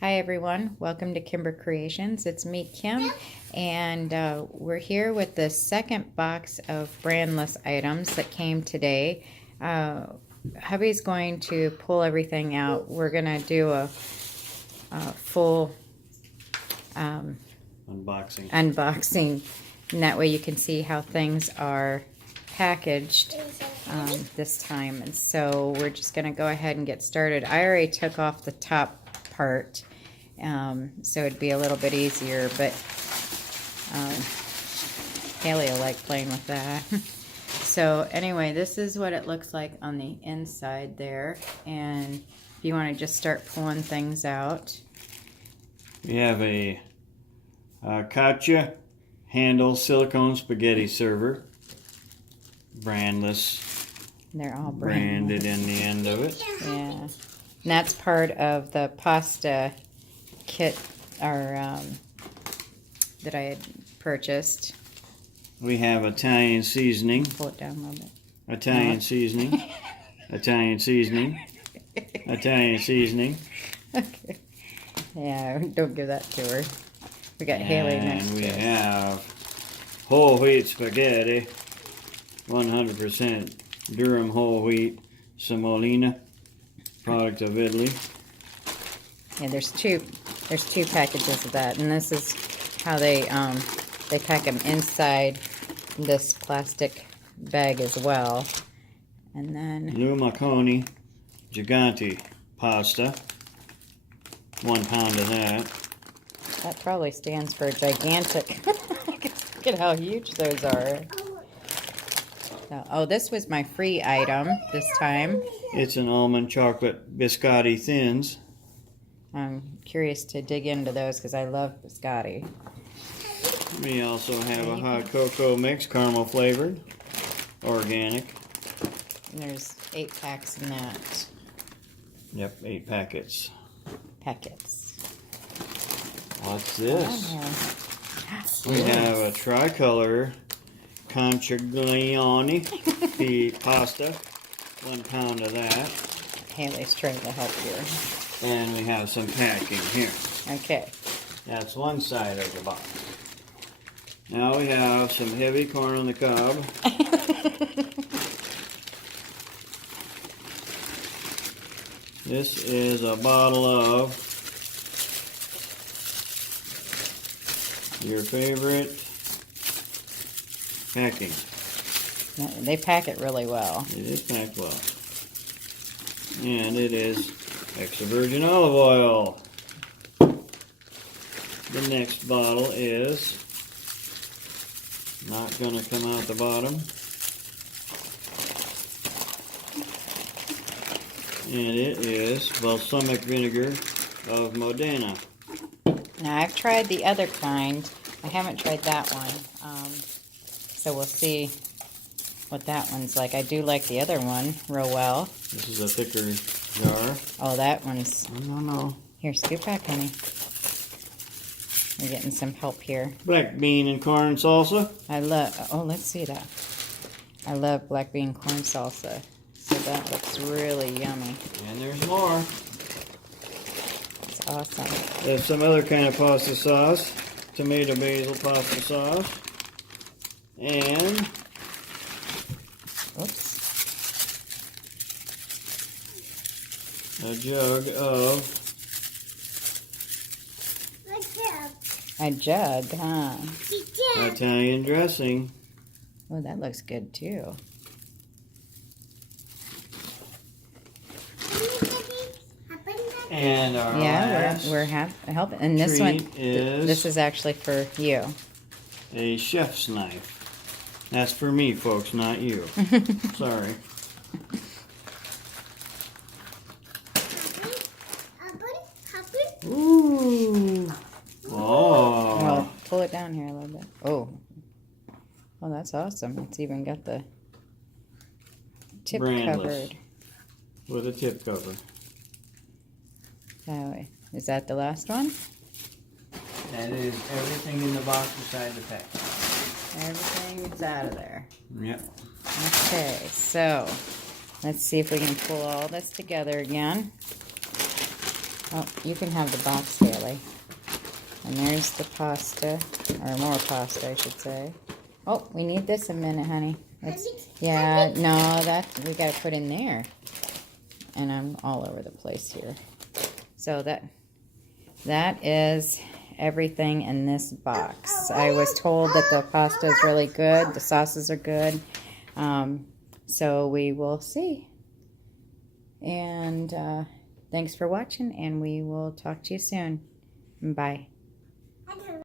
Hi everyone, welcome to Kimber Creations. It's me, Kim, and we're here with the second box of Brandless items that came today. Hubby's going to pull everything out. We're going to do a full unboxing, and that way you can see how things are packaged this time. And so we're just going to go ahead and get started. I already took off the top part, so it'd be a little bit easier, but Hailey will like playing with that. So anyway, this is what it looks like on the inside there, and if you want to just start pulling things out. We have a Katya handle silicone spaghetti server, brandless. They're all branded in the end of it. Yeah, and that's part of the pasta kit that I had purchased. We have Italian seasoning. Pull it down a little bit. Italian seasoning. Italian seasoning. Italian seasoning. Okay. Yeah, don't give that to her. We got Hailey next to us. And we have whole wheat spaghetti, 100% Durham whole wheat semolina, product of Italy. Yeah, there's two packages of that, and this is how they pack them inside this plastic bag as well. And then Lumaconi Gigante pasta, 1 pound of that. That probably stands for gigantic. Look at how huge those are. So, oh, this was my free item this time. It's an almond chocolate biscotti thins. I'm curious to dig into those because I love biscotti. We also have a hot cocoa mix, caramel flavored, organic. And there's 8 packs in that. Yep, 8 packets. What's this? Oh. We have a tricolor Conchiglione pasta, 1 pound of that. Hailey's trying to help here. And we have some packing here. Okay. That's one side of the box. Now we have some heavy corn on the cob. This is a bottle of your favorite packing. They pack it really well. It is packed well. And it is extra virgin olive oil. The next bottle is not going to come out the bottom. And it is balsamic vinegar of Modena. Now, I've tried the other kind. I haven't tried that one. So we'll see what that one's like. I do like the other one real well. This is a thicker jar. Oh, that one's... No. Here, scoop back, honey. We're getting some help here. Black bean and corn salsa. I love... Oh, let's see that. I love black bean corn salsa. So that looks really yummy. And there's more. It's awesome. There's some other kind of pasta sauce. Tomato basil pasta sauce. And... Oops. a jug of... A jug, huh? Italian dressing. Oh, that looks good too. And our we're helping. And this one, this is actually for you. A chef's knife. That's for me, folks, not you. Sorry. Ooh. Oh. Well, pull it down here a little bit. Oh. Oh, that's awesome. It's even got the tip Brandless. covered. With a tip cover. Oh, is that the last one? That is everything in the box beside the pack. Everything's out of there. Yep. Okay, so let's see if we can pull all this together again. Oh, you can have the box, Hailey. And there's the pasta, or more pasta, I should say. Oh, we need this a minute, honey. Yeah, no, that we got to put in there. And I'm all over the place here. So that is everything in this box. I was told that the pasta is really good. The sauces are good. So we will see. And thanks for watching, and we will talk to you soon. Bye.